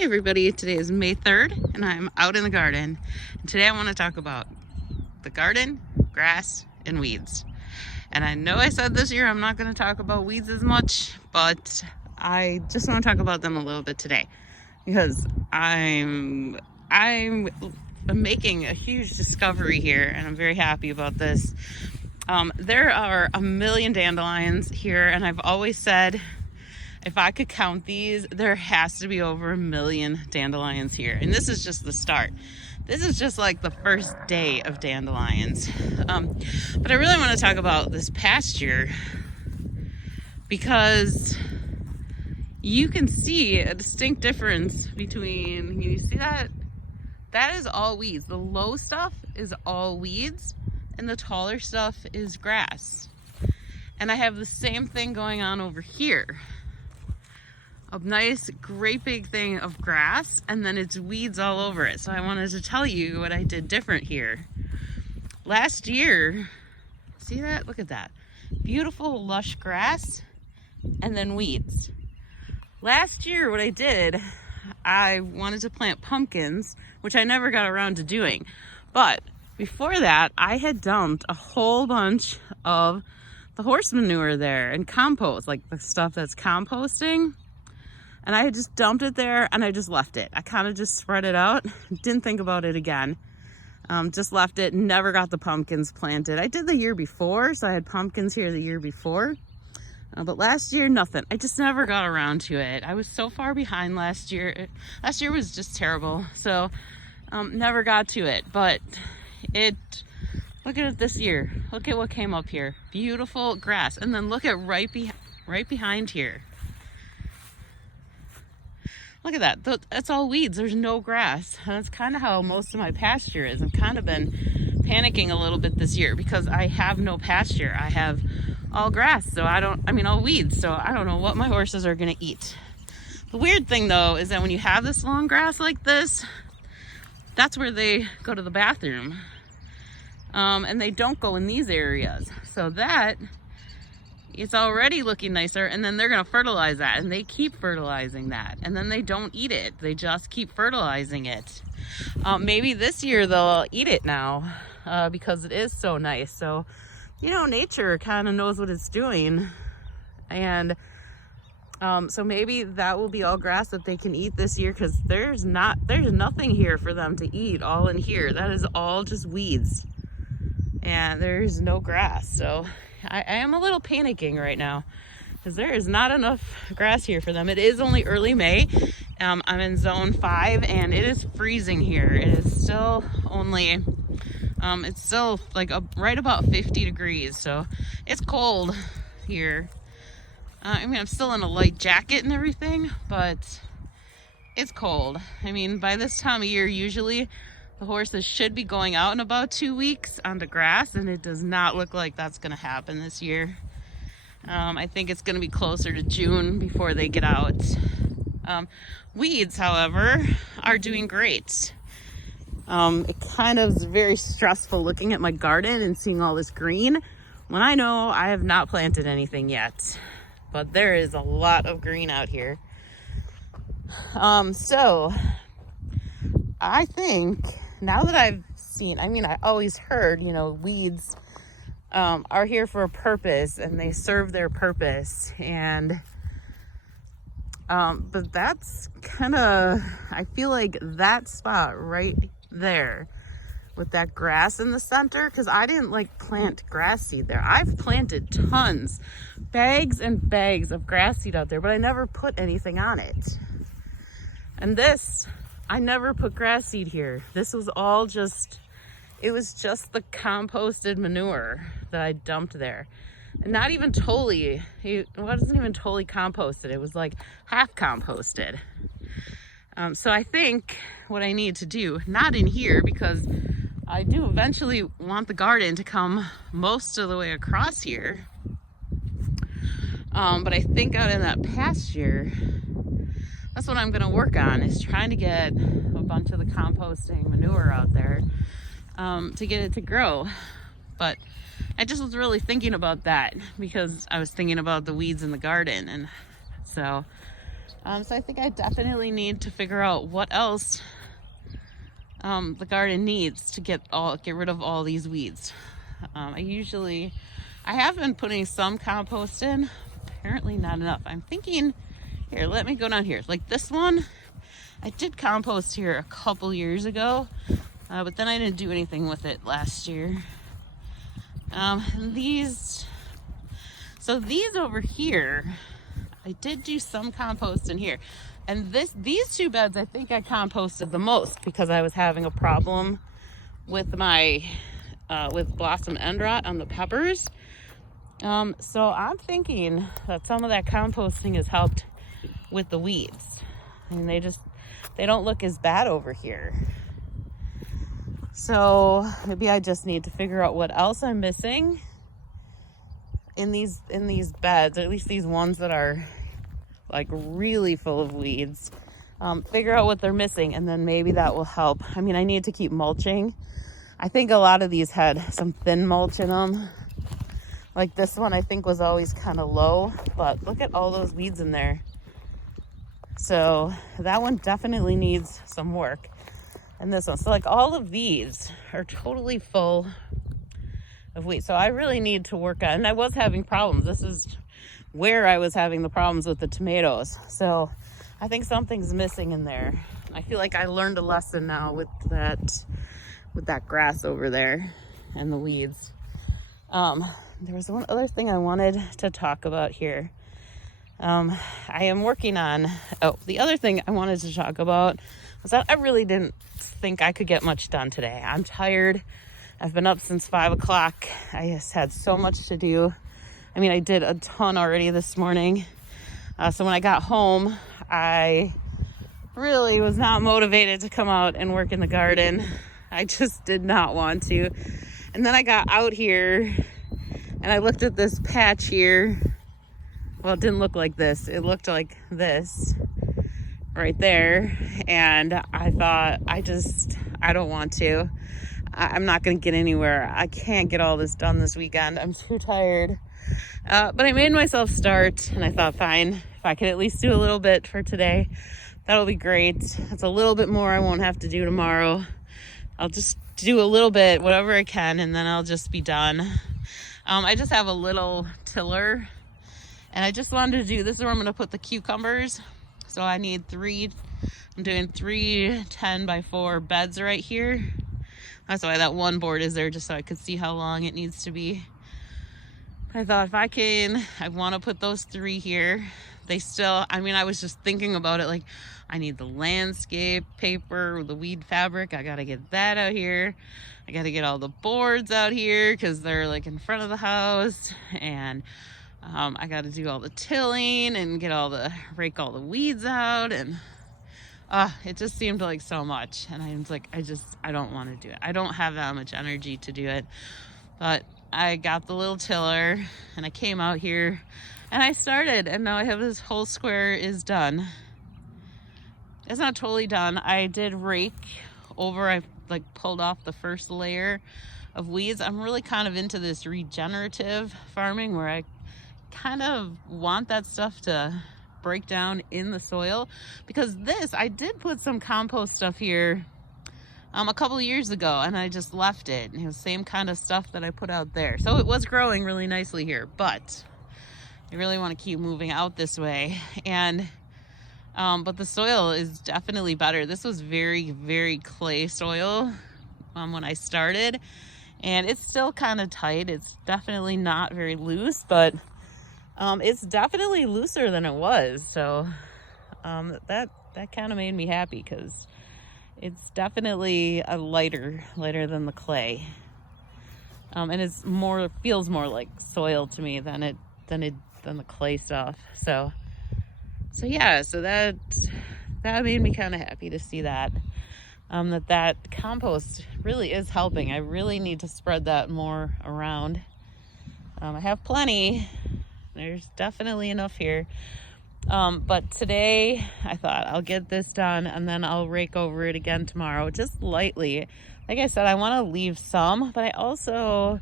Hi everybody, today is May 3rd and I'm out in the garden. And today I want to talk about the garden, grass, and weeds. And I know I said this year I'm not going to talk about weeds as much, but I just want to talk about them a little bit today because I'm making a huge discovery here and I'm very happy about this. There are a million dandelions here, and I've always said if I could count these, there has to be over 1 million dandelions here. And this is just the start. This is just like the first day of dandelions. But I really want to talk about this past year because you can see a distinct difference between, you see that? That is all weeds. The low stuff is all weeds and the taller stuff is grass. And I have the same thing going on over here. A nice, great big thing of grass, and then it's weeds all over it. So I wanted to tell you what I did different here. Last year, see that? Look at that. Beautiful, lush grass, and then weeds. Last year, what I did, I wanted to plant pumpkins, which I never got around to doing. But before that, I had dumped a whole bunch of the horse manure there and compost, like the stuff that's composting. And I had just dumped it there and I just left it. I kind of just spread it out, didn't think about it again. Just left it, never got the pumpkins planted. I did the year before, so I had pumpkins here the year before. But last year, nothing. I just never got around to it. I was so far behind last year. Last year was just terrible, so never got to it. But look at it this year. Look at what came up here. Beautiful grass. And then look at right behind here. Look at that. That's all weeds. There's no grass. And that's kind of how most of my pasture is. I've kind of been panicking a little bit this year because I have no pasture. I have all grass, all weeds. So I don't know what my horses are going to eat. The weird thing though is that when you have this long grass like this, that's where they go to the bathroom. And they don't go in these areas. So that it's already looking nicer, and then they're going to fertilize that, and they keep fertilizing that, and then they don't eat it. They just keep fertilizing it. Maybe this year they'll eat it now because it is so nice. So, nature kind of knows what it's doing, and so maybe that will be all grass that they can eat this year because there's nothing here for them to eat all in here. That is all just weeds, and there's no grass. So I am a little panicking right now because there is not enough grass here for them. It is only early May. I'm in zone 5 and it is freezing here. It is still only, it's still like right about 50 degrees. So it's cold here. I'm still in a light jacket and everything, but it's cold. By this time of year, usually the horses should be going out in about 2 weeks on the grass, and it does not look like that's going to happen this year. I think it's going to be closer to June before they get out. Weeds, however, are doing great. It kind of is very stressful looking at my garden and seeing all this green when I know I have not planted anything yet. But there is a lot of green out here. So I think now that I've seen, I always heard, weeds are here for a purpose and they serve their purpose. And, but that's kind of, I feel like that spot right there with that grass in the center, because I didn't plant grass seed there. I've planted tons, bags and bags of grass seed out there, but I never put anything on it. And this, I never put grass seed here. This was all it was just the composted manure that I dumped there. And not even totally, it wasn't even totally composted. It was like half composted. So I think what I need to do, not in here because I do eventually want the garden to come most of the way across here. But I think out in that pasture, that's what I'm going to work on, is trying to get a bunch of the composting manure out there to get it to grow. But I just was really thinking about that because I was thinking about the weeds in the garden. And so So I think I definitely need to figure out what else the garden needs to get rid of all these weeds. I have been putting some compost in, apparently not enough. I'm thinking, here, let me go down here. Like this one, I did compost here a couple years ago, but then I didn't do anything with it last year. These over here, I did do some compost in here. And these two beds, I think I composted the most because I was having a problem with my with blossom end rot on the peppers. So I'm thinking that some of that composting has helped with the weeds. I mean, they don't look as bad over here. So maybe I just need to figure out what else I'm missing in these beds, or at least these ones that are like really full of weeds. Figure out what they're missing, and then maybe that will help. I mean, I need to keep mulching. I think a lot of these had some thin mulch in them. Like this one, I think was always kind of low, but look at all those weeds in there. So that one definitely needs some work. And this one, so like all of these are totally full of weeds. So I really need to work on, and I was having problems. This is where I was having the problems with the tomatoes. So I think something's missing in there. I feel like I learned a lesson now with that grass over there and the weeds. There was one other thing I wanted to talk about here. I am working on, the other thing I wanted to talk about was that I really didn't think I could get much done today. I'm tired. I've been up since 5 o'clock. I just had so much to do. I mean, I did a ton already this morning. So when I got home, I really was not motivated to come out and work in the garden. I just did not want to. And then I got out here and I looked at this patch here. Well, it didn't look like this. It looked like this right there. And I thought, I don't want to. I'm not going to get anywhere. I can't get all this done this weekend. I'm too tired. But I made myself start, and I thought, fine, if I could at least do a little bit for today, that'll be great. It's a little bit more I won't have to do tomorrow. I'll just do a little bit, whatever I can, and then I'll just be done. I just have a little tiller, and I just wanted to do, this is where I'm going to put the cucumbers. So I need I'm doing 3 10x4 beds right here. That's why that one board is there, just so I could see how long it needs to be. I thought I want to put those 3 here. I was just thinking about it, like, I need the landscape paper, the weed fabric. I got to get that out here. I got to get all the boards out here because they're like in front of the house. And I got to do all the tilling and rake all the weeds out. And it just seemed like so much. And I was like, I don't want to do it. I don't have that much energy to do it. But I got the little tiller and I came out here and I started, and now I have this whole square is done. It's not totally done. I did rake over, I like pulled off the first layer of weeds. I'm really kind of into this regenerative farming where I kind of want that stuff to break down in the soil, because I did put some compost stuff here a couple of years ago, and I just left it. And it was the same kind of stuff that I put out there. So it was growing really nicely here, but I really want to keep moving out this way. And but the soil is definitely better. This was very, very clay soil when I started, and it's still kind of tight. It's definitely not very loose, but it's definitely looser than it was. So that kind of made me happy, because it's definitely a lighter than the clay, and feels more like soil to me than the clay stuff. So yeah, so that made me kind of happy to see that that compost really is helping. I really need to spread that more around. I have plenty. There's definitely enough here. But today I thought I'll get this done, and then I'll rake over it again tomorrow, just lightly. Like I said, I want to leave some, but I also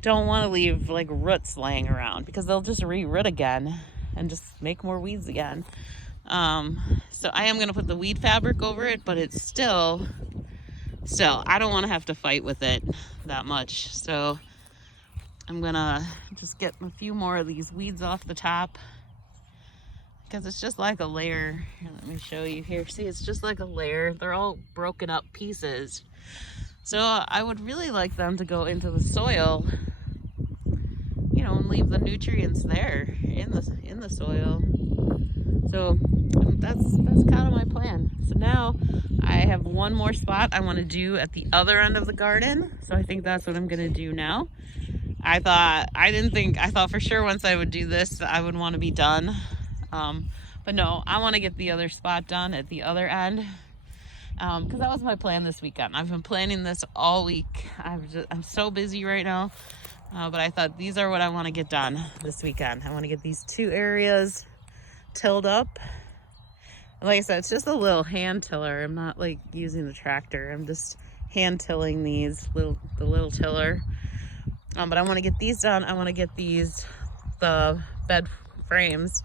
don't want to leave like roots laying around, because they'll just re-root again and just make more weeds again. So I am going to put the weed fabric over it, but it's still, I don't want to have to fight with it that much. So I'm going to just get a few more of these weeds off the top, because it's just like a layer. Here, let me show you here. See, it's just like a layer. They're all broken up pieces. So I would really like them to go into the soil, you know, and leave the nutrients there in the soil. So that's kind of my plan. So now I have one more spot I want to do at the other end of the garden. So I think that's what I'm going to do now. I thought for sure once I would do this, I would want to be done. But no, I want to get the other spot done at the other end. Because that was my plan this weekend. I've been planning this all week. I'm so busy right now. But I thought these are what I want to get done this weekend. I want to get these two areas tilled up. Like I said, it's just a little hand tiller. I'm not like using the tractor. I'm just hand tilling the little tiller. But I want to get these done. I want to get the bed frames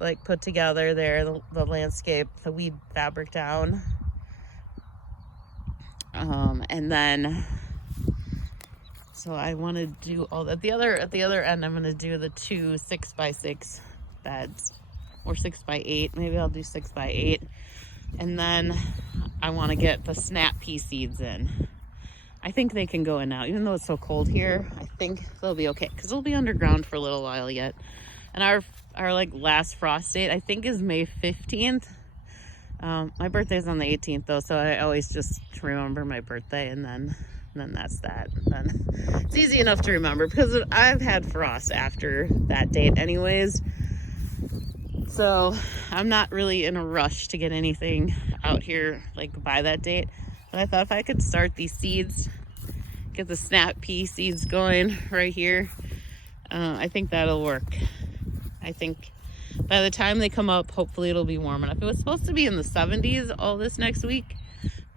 like put together there, the landscape, the weed fabric down. And then, so I want to do all that. At the other end, I'm going to do the 2 6x6 beds, or 6x8. Maybe I'll do 6x8. And then I want to get the snap pea seeds in. I think they can go in now, even though it's so cold here. I think they'll be okay, because they'll be underground for a little while yet. And our like last frost date, I think, is May 15th. My birthday's on the 18th though, so I always just remember my birthday, and then that's that. Then it's easy enough to remember because I've had frost after that date anyways. So I'm not really in a rush to get anything out here like by that date. But I thought if I could start these seeds, get the snap pea seeds going right here, I think that'll work. I think by the time they come up, hopefully it'll be warm enough. It was supposed to be in the 70s all this next week,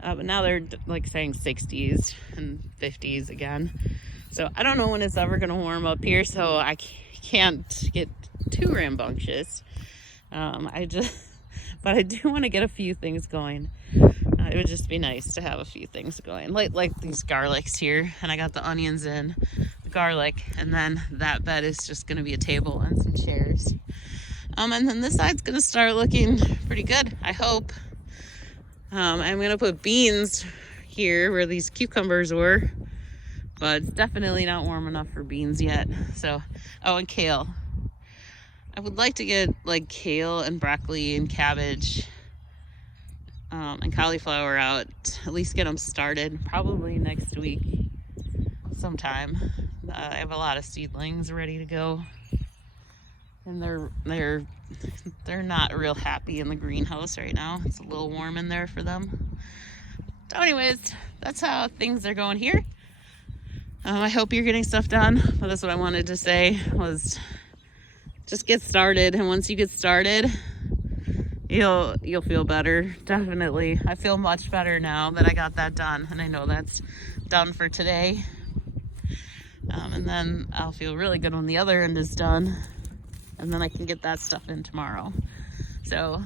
but now they're like saying 60s and 50s again. So I don't know when it's ever going to warm up here, so I can't get too rambunctious. But I do want to get a few things going. It would just be nice to have a few things going, like these garlics here, and I got the onions in, the garlic, and then that bed is just going to be a table and some chairs. And then this side's going to start looking pretty good, I hope. I'm going to put beans here where these cucumbers were, but it's definitely not warm enough for beans yet. So, oh, and kale. I would like to get like kale and broccoli and cabbage and cauliflower out, at least get them started, probably next week sometime. I have a lot of seedlings ready to go, and they're not real happy in the greenhouse right now. It's a little warm in there for them. So anyways, that's how things are going here. I hope you're getting stuff done, but that's what I wanted to say, was just get started. And once you get started, you'll feel better. Definitely. I feel much better now that I got that done, and I know that's done for today. And then I'll feel really good when the other end is done, and then I can get that stuff in tomorrow. So,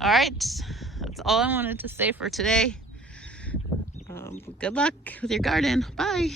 all right, that's all I wanted to say for today. Good luck with your garden. Bye.